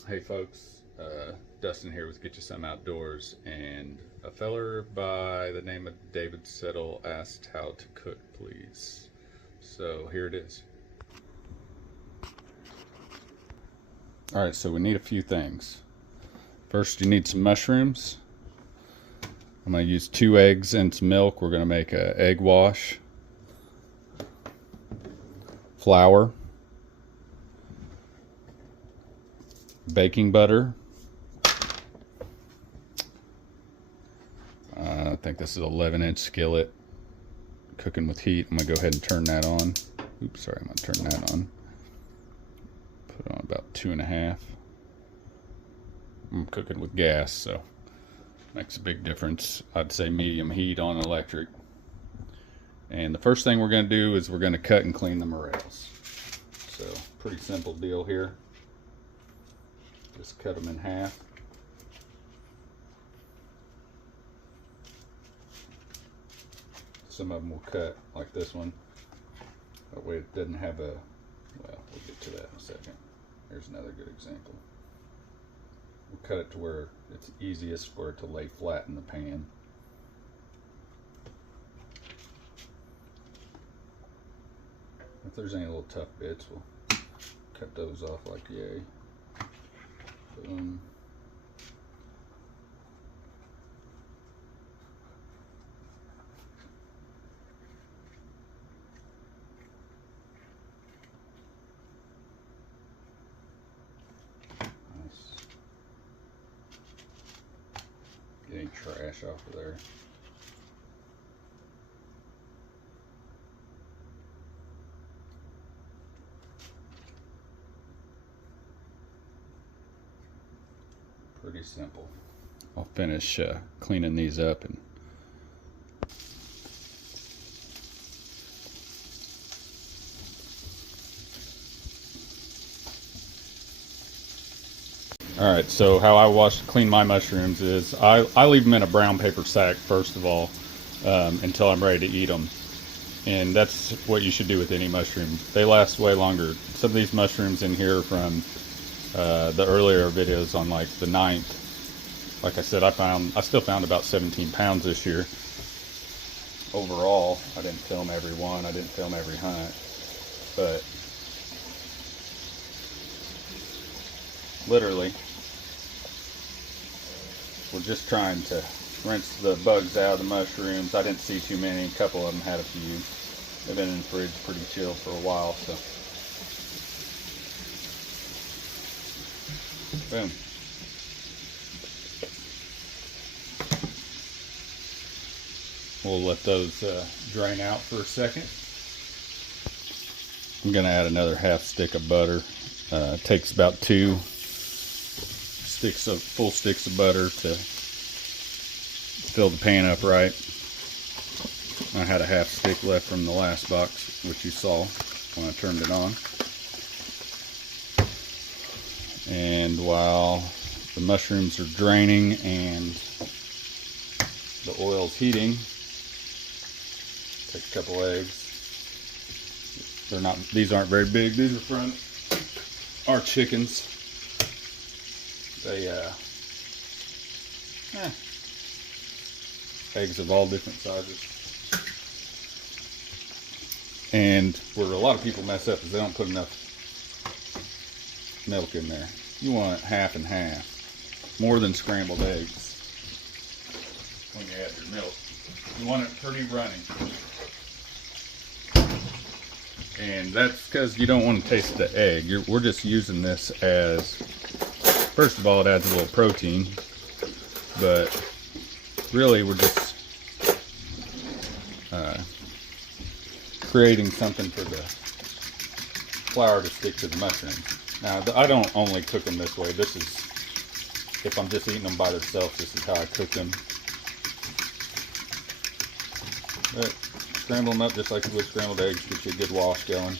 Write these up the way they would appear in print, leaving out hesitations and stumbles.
Hey folks, Dustin here with Get You Some Outdoors, and a feller by the name of David Settle asked how to cook, please. So here it is. Alright, so we need a few things. First, you need some mushrooms. I'm going to use 2 eggs and some milk. We're going to make an egg wash. Flour. Baking butter. I think this is an 11-inch skillet cooking with heat. I'm going to go ahead and turn that on. Oops, sorry, I'm going to turn that on. Put on about 2.5. I'm cooking with gas, so makes a big difference. I'd say medium heat on electric. And the first thing we're going to do is we're going to cut and clean the morels. So pretty simple deal here. Just cut them in half. Some of them will cut like this one. That way it doesn't have a, well, we'll get to that in a second. Here's another good example. We'll cut it to where it's easiest for it to lay flat in the pan. If there's any little tough bits, we'll cut those off like yay. Boom. Nice. Get any trash off of there. Pretty simple. I'll finish cleaning these up and alright, so how I clean my mushrooms is I leave them in a brown paper sack first of all until I'm ready to eat them. And that's what you should do with any mushroom. They last way longer. Some of these mushrooms in here from the earlier videos on like the 9th, like I said, I still found about 17 pounds this year overall. I didn't film every one, I didn't film every hunt, but literally we're just trying to rinse the bugs out of the mushrooms. I didn't see too many. A couple of them had a few. They've been in the fridge pretty chill for a while, so boom. We'll let those drain out for a second. I'm going to add another half stick of butter. It takes about 2 full sticks of butter to fill the pan up right. I had a half stick left from the last box, which you saw when I turned it on. And while the mushrooms are draining and the oil's heating, take a couple eggs. These aren't very big. These are from our chickens. They eggs of all different sizes. And where a lot of people mess up is they don't put enough milk in there. You want it half and half. More than scrambled eggs when you add your milk. You want it pretty runny. And that's because you don't want to taste the egg. We're just using this as, first of all, it adds a little protein, but really we're just creating something for the flour to stick to the mushrooms. Now, I don't only cook them this way. This is, if I'm just eating them by themselves, this is how I cook them. But scramble them up just like you would scrambled eggs, get you a good wash going.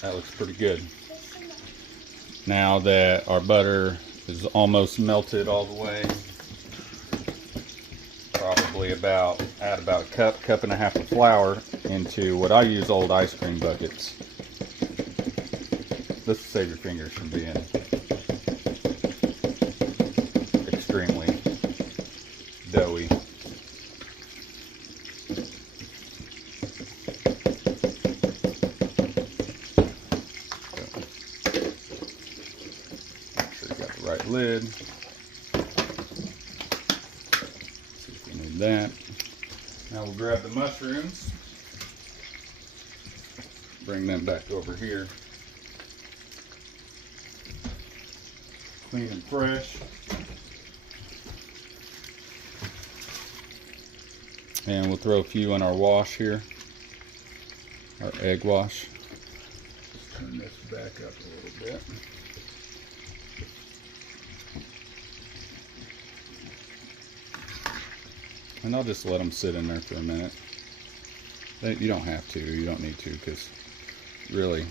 That looks pretty good. Now that our butter is almost melted all the way, probably probably add about a cup and a half of flour into what I use old ice cream buckets. This will save your fingers from being extremely doughy. Make sure you got the right lid. See if we need that. Now we'll grab the mushrooms, bring them back over here. Clean and fresh. And we'll throw a few in our wash here, our egg wash. Just turn this back up a little bit. And I'll just let them sit in there for a minute. You don't have to, you don't need to, because really,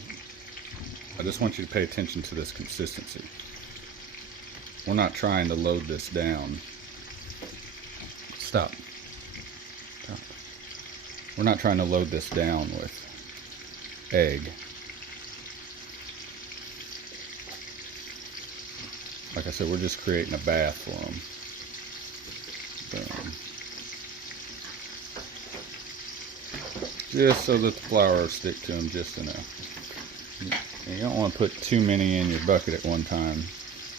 I just want you to pay attention to this consistency. We're not trying to load this down. Stop. Stop. We're not trying to load this down with egg. Like I said, we're just creating a bath for them. Boom. Just so that the flour will stick to them just enough. You don't want to put too many in your bucket at one time.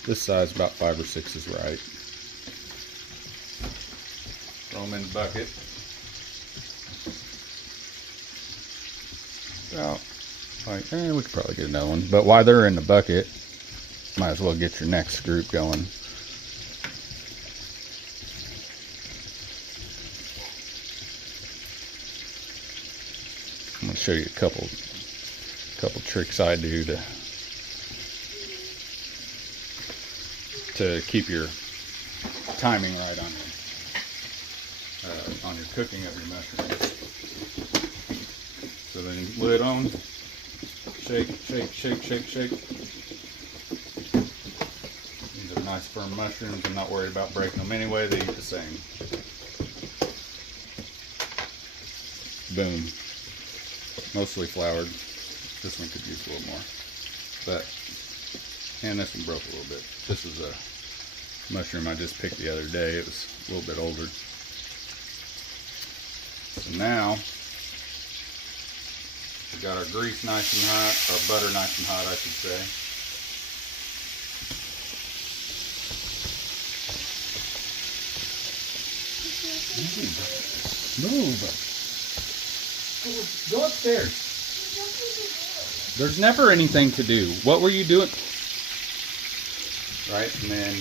This size, about 5 or 6 is right. Throw them in the bucket. About, we could probably get another one. But while they're in the bucket, might as well get your next group going. I'm going to show you a couple tricks I do to keep your timing right on your cooking of your mushrooms. So then lid on, shake, shake, shake, shake, shake. These are nice firm mushrooms. I'm not worried about breaking them anyway. They eat the same. Boom. Mostly floured. This one could use a little more. But, and this one broke a little bit. This is a mushroom I just picked the other day. It was a little bit older. So now, we got our grease nice and hot, our butter nice and hot, I should say. Move. Go upstairs. There's never anything to do. What were you doing? Right, and then,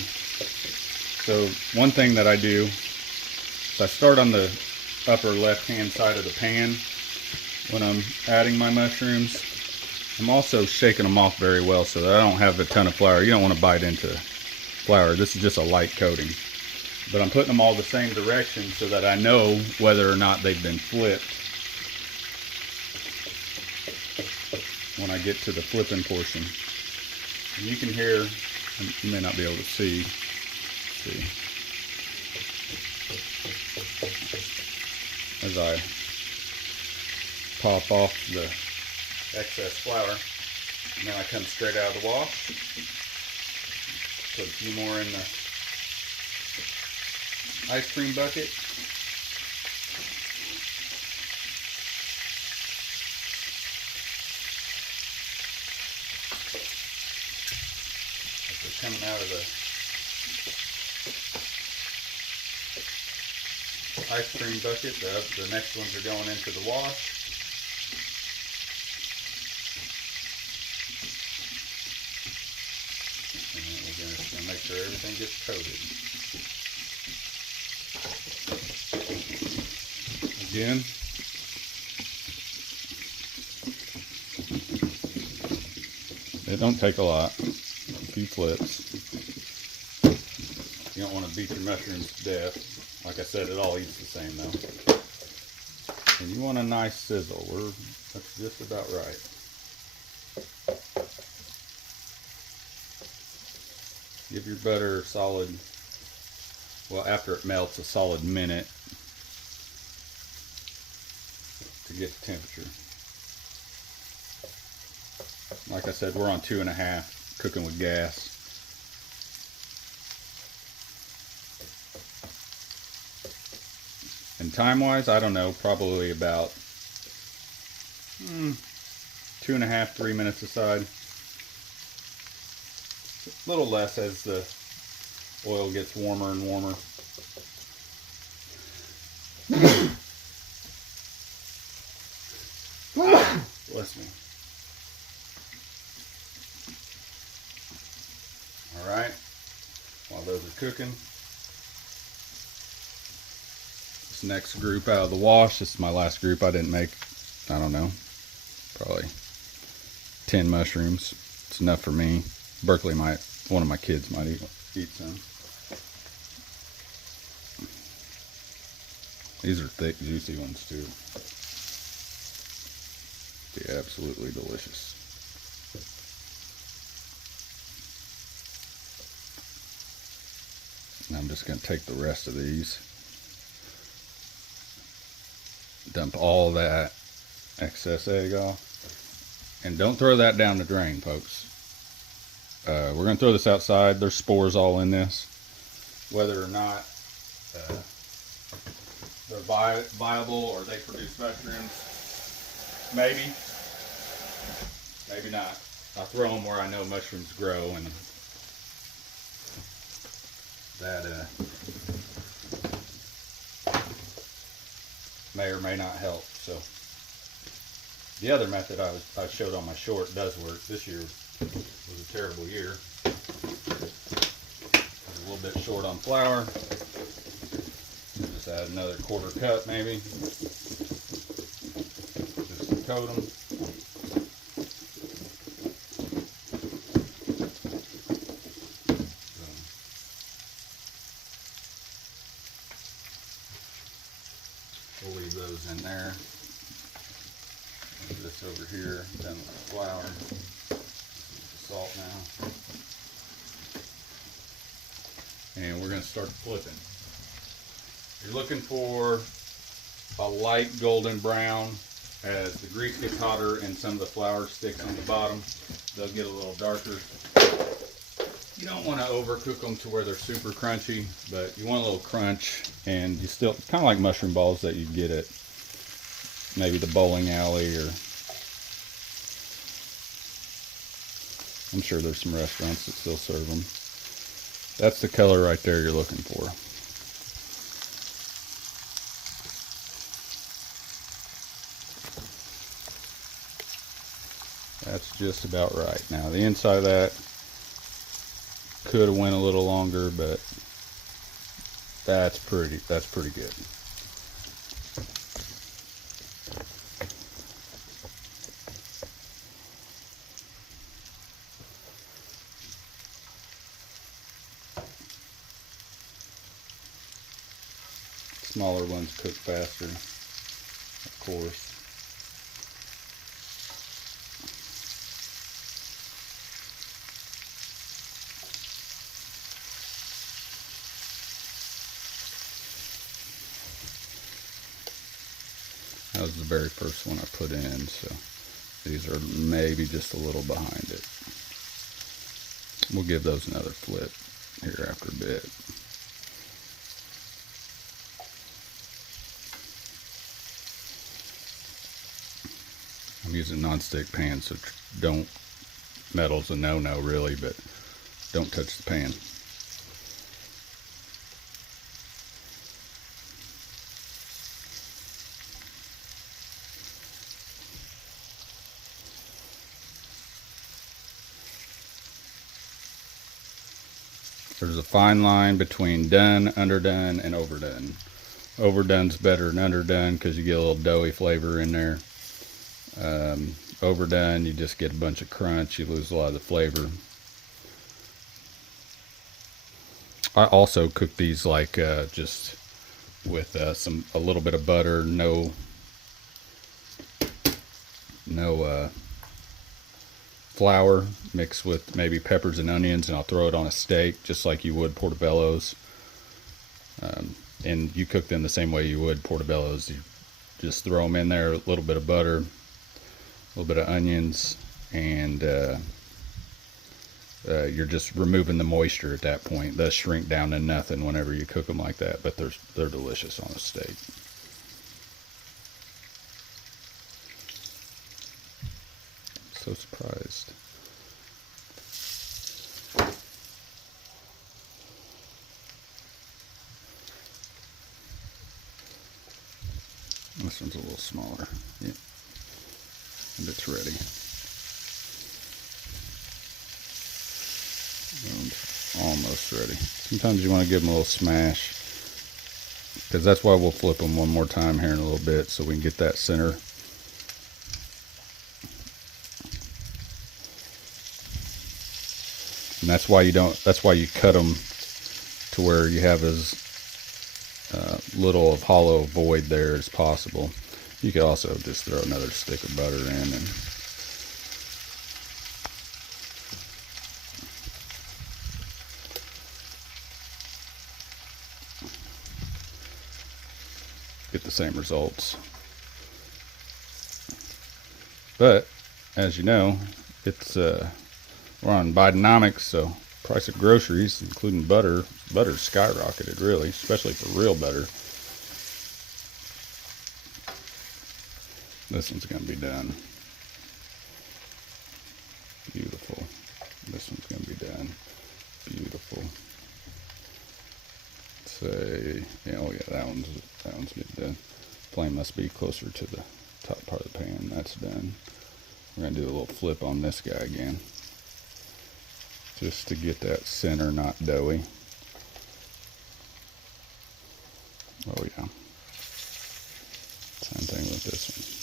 so one thing that I do is I start on the upper left-hand side of the pan when I'm adding my mushrooms. I'm also shaking them off very well so that I don't have a ton of flour. You don't want to bite into flour. This is just a light coating. But I'm putting them all the same direction so that I know whether or not they've been flipped when I get to the flipping portion. And you can hear, you may not be able to see. As I pop off the excess flour, and then I come straight out of the wash. Put a few more in the ice cream bucket. As they're coming out of the ice cream bucket, the next ones are going into the wash. And then we're just going to make sure everything gets coated. Again, it don't take a lot, a few flips. You don't want to beat your mushrooms to death. Like I said, it all eats the same though. And you want a nice sizzle. That's just about right. Give your butter a solid, well, after it melts, a solid minute to get the temperature. Like I said, we're on 2.5, cooking with gas. And time-wise, I don't know, probably about 2.5, 3 minutes aside. A little less as the oil gets warmer and warmer. Bless me. Alright, while those are cooking, this next group out of the wash, this is my last group. I didn't make, I don't know, probably 10 mushrooms. It's enough for me. Berkeley might, one of my kids might eat some. These are thick, juicy ones too. Be absolutely delicious. And I'm just going to take the rest of these, dump all that excess egg off, and don't throw that down the drain, folks. We're going to throw this outside. There's spores all in this. Whether or not they're viable or they produce mushrooms, maybe not. I throw them where I know mushrooms grow, and that may or may not help. So the other method I showed on my short does work. This year was a terrible year. I was a little bit short on flour. Just add another 1/4 cup maybe, just to coat them. We'll leave those in there. Move this over here, done with the flour. The salt now. And we're going to start flipping. You're looking for a light golden brown. As the grease gets hotter and some of the flour sticks on the bottom, they'll get a little darker. You don't want to overcook them to where they're super crunchy, but you want a little crunch, and you still kind of like mushroom balls that you get at maybe the bowling alley, or I'm sure there's some restaurants that still serve them. That's the color right there you're looking for. That's just about right. Now the inside of that could have went a little longer, but that's pretty good. Smaller ones cook faster, of course. That was the very first one I put in, so these are maybe just a little behind it. We'll give those another flip here after a bit. I'm using non-stick pans, so don't, metal's a no-no really, but don't touch the pan. There's a fine line between done, underdone, and overdone. Overdone's better than underdone because you get a little doughy flavor in there. Overdone, you just get a bunch of crunch, you lose a lot of the flavor. I also cook these like just with a little bit of butter, no flour, mixed with maybe peppers and onions, and I'll throw it on a steak just like you would portobellos. And you cook them the same way you would portobellos. You just throw them in there, a little bit of butter, a little bit of onions, and you're just removing the moisture at that point. They'll shrink down to nothing whenever you cook them like that, but they're delicious on a steak. I'm so surprised. This one's a little smaller. Yeah. And it's ready. And almost ready. Sometimes you want to give them a little smash, because that's why we'll flip them one more time here in a little bit, so we can get that center. And that's why you cut them to where you have as little of hollow void there as possible. You could also just throw another stick of butter in and get the same results. But as you know, it's we're on Bidenomics, so price of groceries, including butter's skyrocketed, really, especially for real butter. This one's going to be done. Beautiful. This one's going to be done. Beautiful. Say, yeah, oh yeah, that one's getting done. Flame must be closer to the top part of the pan. That's done. We're going to do a little flip on this guy again, just to get that center not doughy. Oh yeah. Same thing with this one.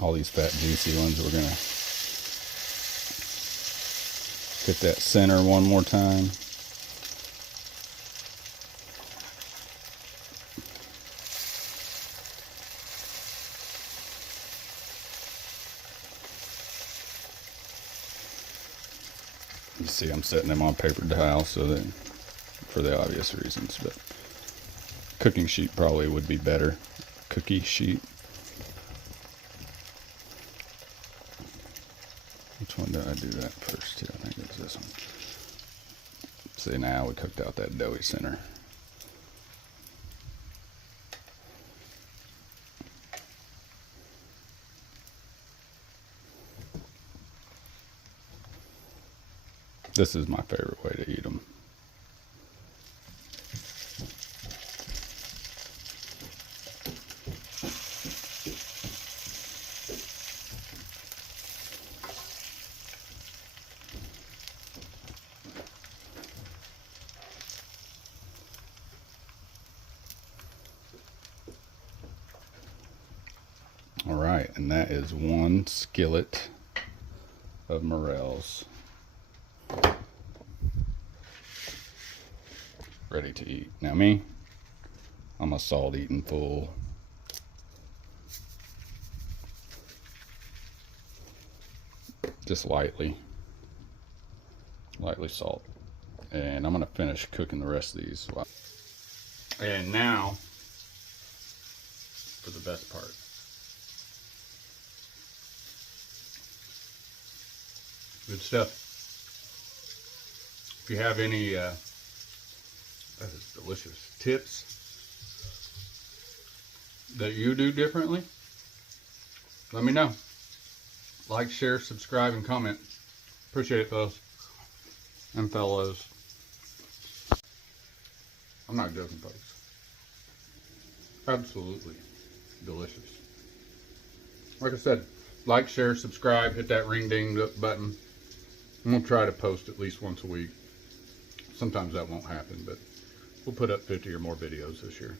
All these fat juicy ones, we're going to hit that center one more time. You see, I'm setting them on paper towel so that, for the obvious reasons, but cooking sheet probably would be better. Cookie sheet. Which one did I do that first to? I think it was this one. See, now we cooked out that doughy center. This is my favorite way to eat them. All right, and that is one skillet of morels ready to eat. Now me, I'm a salt eating fool. Just lightly salt. And I'm gonna finish cooking the rest of these. And now for the best part. Good stuff. If you have any, that is delicious, tips that you do differently, let me know. Like, share, subscribe, and comment. Appreciate it, fellas and fellows. I'm not joking, folks. Absolutely delicious. Like I said, like, share, subscribe, hit that ring ding button. I'm going to try to post at least once a week. Sometimes that won't happen, but we'll put up 50 or more videos this year.